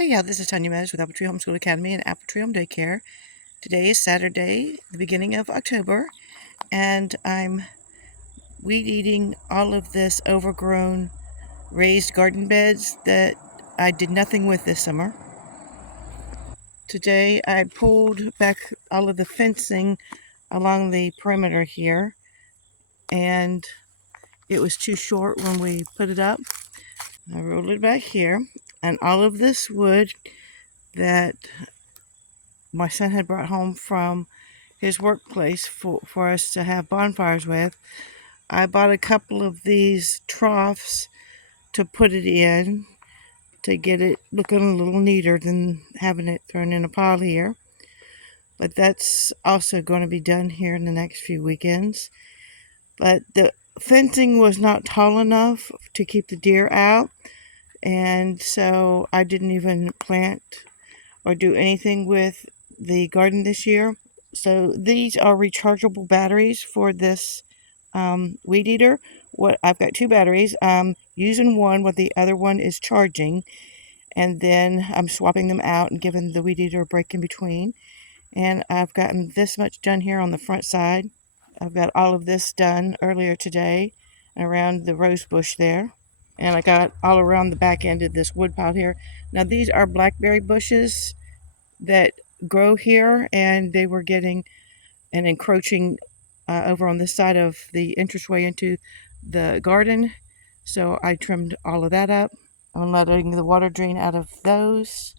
Hey, yeah, this is Tanya Meadows with Apple Tree Homeschool Academy and Apple Tree Home Daycare. Today is Saturday, the beginning of October, and I'm weed eating all of this overgrown raised garden beds that I did nothing with this summer. Today I pulled back all of the fencing along the perimeter here, and it was too short when we put it up. I rolled it back here, and all of this wood that my son had brought home from his workplace for us to have bonfires with. I bought a couple of these troughs to put it in to get it looking a little neater than having it thrown in a pile here. But that's also going to be done here in the next few weekends. But the fencing was not tall enough to keep the deer out, and so I didn't even plant or do anything with the garden this year. So these are rechargeable batteries for this weed eater. I've got two batteries. I'm using one while the other one is charging, and then I'm swapping them out and giving the weed eater a break in between. And I've gotten this much done here on the front side. I've got all of this done earlier today around the rose bush there. And I got all around the back end of this wood pile here. Now these are blackberry bushes that grow here, and they were getting and encroaching over on this side of the entranceway into the garden. So I trimmed all of that up. I'm letting the water drain out of those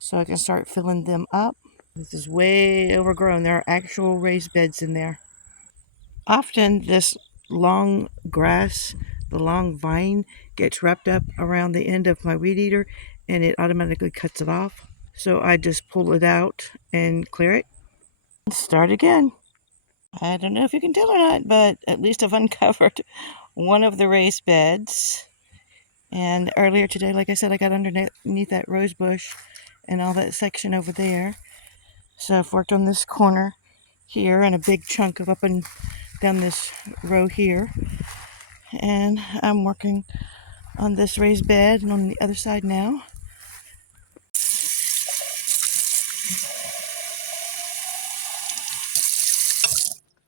so I can start filling them up. This is way overgrown. There are actual raised beds in there. Often this long grass, the long vine, gets wrapped up around the end of my weed eater and it automatically cuts it off. So I just pull it out and clear it. Start again. I don't know if you can tell or not, but at least I've uncovered one of the raised beds. And earlier today, like I said, I got underneath that rose bush and all that section over there. So I've worked on this corner here and a big chunk of up and down this row here. And I'm working on this raised bed and on the other side now.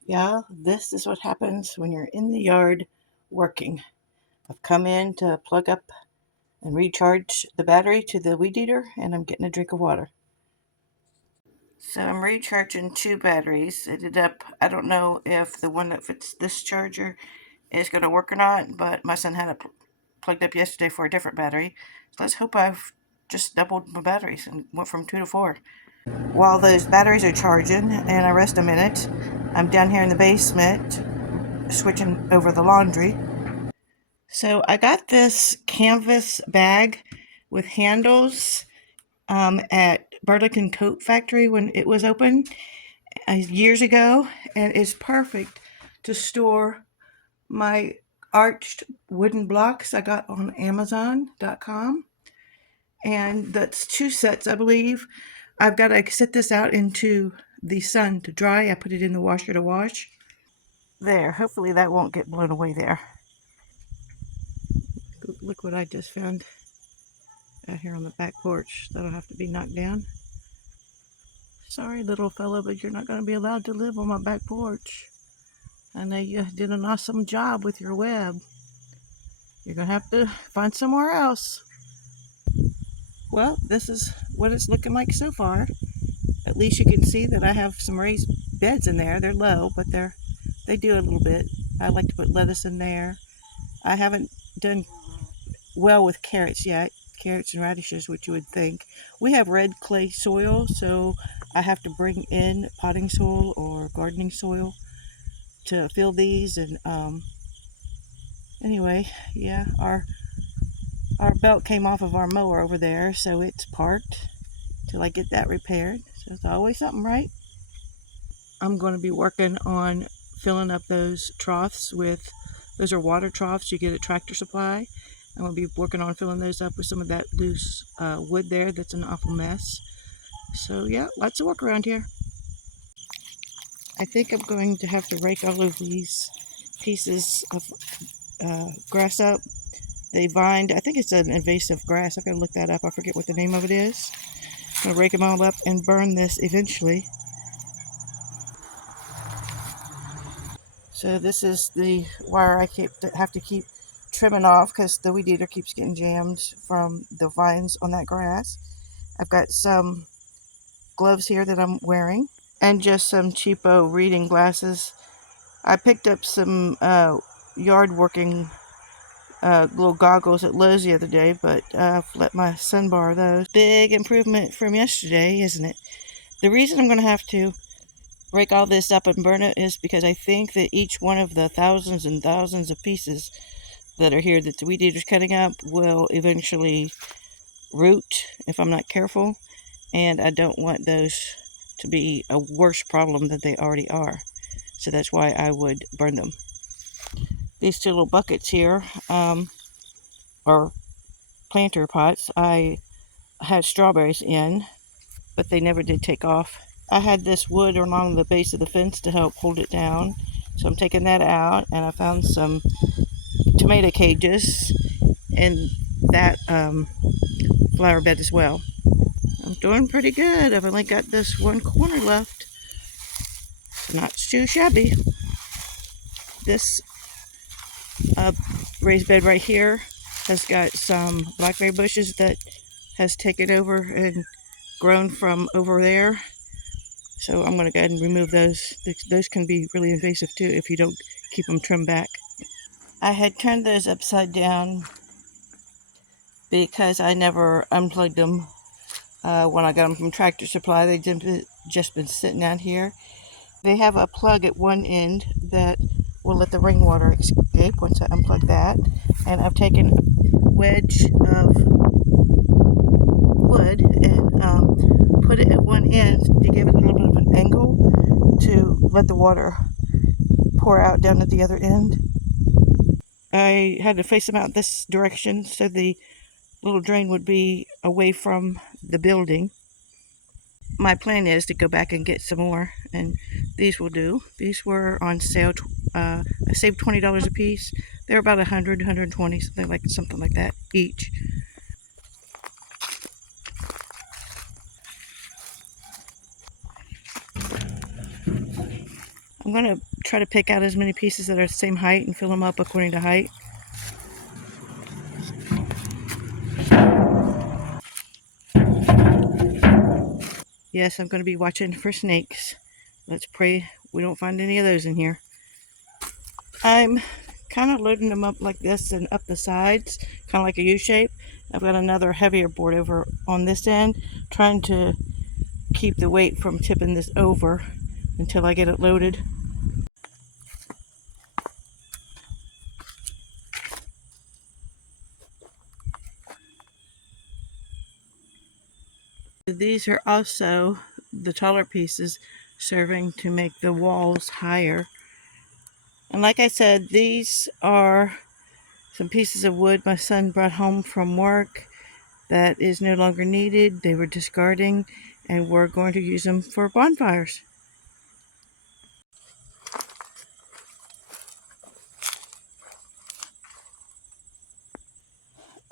Yeah, this is what happens when you're in the yard working. I've come in to plug up and recharge the battery to the weed eater, and I'm getting a drink of water. So I'm recharging two batteries. I don't know if the one that fits this charger is going to work or not, but my son had it plugged up yesterday for a different battery. So let's hope I've just doubled my batteries and went from 2 to 4. While those batteries are charging and I rest a minute, I'm down here in the basement switching over the laundry. So I got this canvas bag with handles at Burlington Coat Factory when it was open years ago, and it's perfect to store my arched wooden blocks I got on Amazon.com. And that's two sets, I believe. I've got to set this out into the sun to dry. I put it in the washer to wash. There, hopefully that won't get blown away there. Look what I just found out here on the back porch. That'll have to be knocked down. Sorry, little fella, but you're not going to be allowed to live on my back porch. I know you did an awesome job with your web. You're going to have to find somewhere else. Well, this is what it's looking like so far. At least you can see that I have some raised beds in there. They're low, but they do a little bit. I like to put lettuce in there. I haven't done well with carrots yet. Carrots and radishes, which you would think. We have red clay soil, so I have to bring in potting soil or gardening soil to fill these. And anyway, yeah, our belt came off of our mower over there, so it's parked till I get that repaired. So it's always something, right? I'm going to be working on filling up those troughs with, those are water troughs you get at Tractor Supply. I'm going to be working on filling those up with some of that loose wood there that's an awful mess. So yeah, lots of work around here. I think I'm going to have to rake all of these pieces of grass up They vined, I think it's an invasive grass. I've got to look that up. I forget what the name of it is. I'm going to rake them all up and burn this eventually. So this is the wire I have to keep trimming off because the weed eater keeps getting jammed from the vines on that grass. I've got some gloves here that I'm wearing and just some cheapo reading glasses. I picked up some yard working little goggles at Lowe's the other day, but let my son borrow those. Big improvement from yesterday, isn't it? The reason I'm going to have to break all this up and burn it is because I think that each one of the thousands and thousands of pieces that are here that the weed eater's cutting up will eventually root if I'm not careful, and I don't want those to be a worse problem than they already are. So that's why I would burn them. These two little buckets here are planter pots I had strawberries in, but they never did take off. I had this wood along the base of the fence to help hold it down, so I'm taking that out, and I found some tomato cages in that flower bed as well. I'm doing pretty good. I've only got this one corner left. Not too shabby. This raised bed right here has got some blackberry bushes that has taken over and grown from over there. So I'm going to go ahead and remove those. Those can be really invasive too if you don't keep them trimmed back. I had turned those upside down because I never unplugged them when I got them from Tractor Supply. They just been sitting out here. They have a plug at one end that will let the rainwater escape once I unplug that. And I've taken a wedge of wood and put it at one end to give it a little bit of an angle to let the water pour out down at the other end. I had to face them out this direction so the little drain would be away from the building. My plan is to go back and get some more, and these will do. These were on sale. I saved $20 a piece. They're about 100, 120, something like that each. I'm going to try to pick out as many pieces that are the same height and fill them up according to height. Yes, I'm going to be watching for snakes. Let's pray we don't find any of those in here. I'm kind of loading them up like this and up the sides, kind of like a U-shape. I've got another heavier board over on this end, trying to keep the weight from tipping this over until I get it loaded. These are also the taller pieces serving to make the walls higher. And like I said, these are some pieces of wood my son brought home from work that is no longer needed. They were discarding, and we're going to use them for bonfires.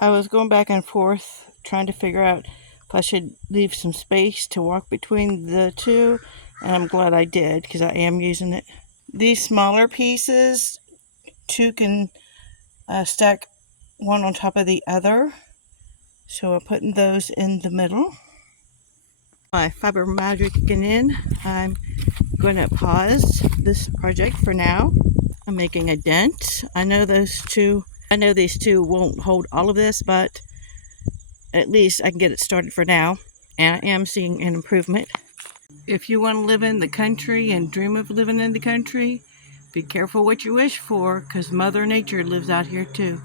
I was going back and forth trying to figure out if I should leave some space to walk between the two, and I'm glad I did because I am using it. These smaller pieces, two can stack one on top of the other, so I'm putting those in the middle. My fiber magic again in. I'm going to pause this project for now. I'm making a dent. I know these two won't hold all of this, but at least I can get it started for now. And I am seeing an improvement. If you want to live in the country and dream of living in the country, be careful what you wish for, because Mother Nature lives out here too.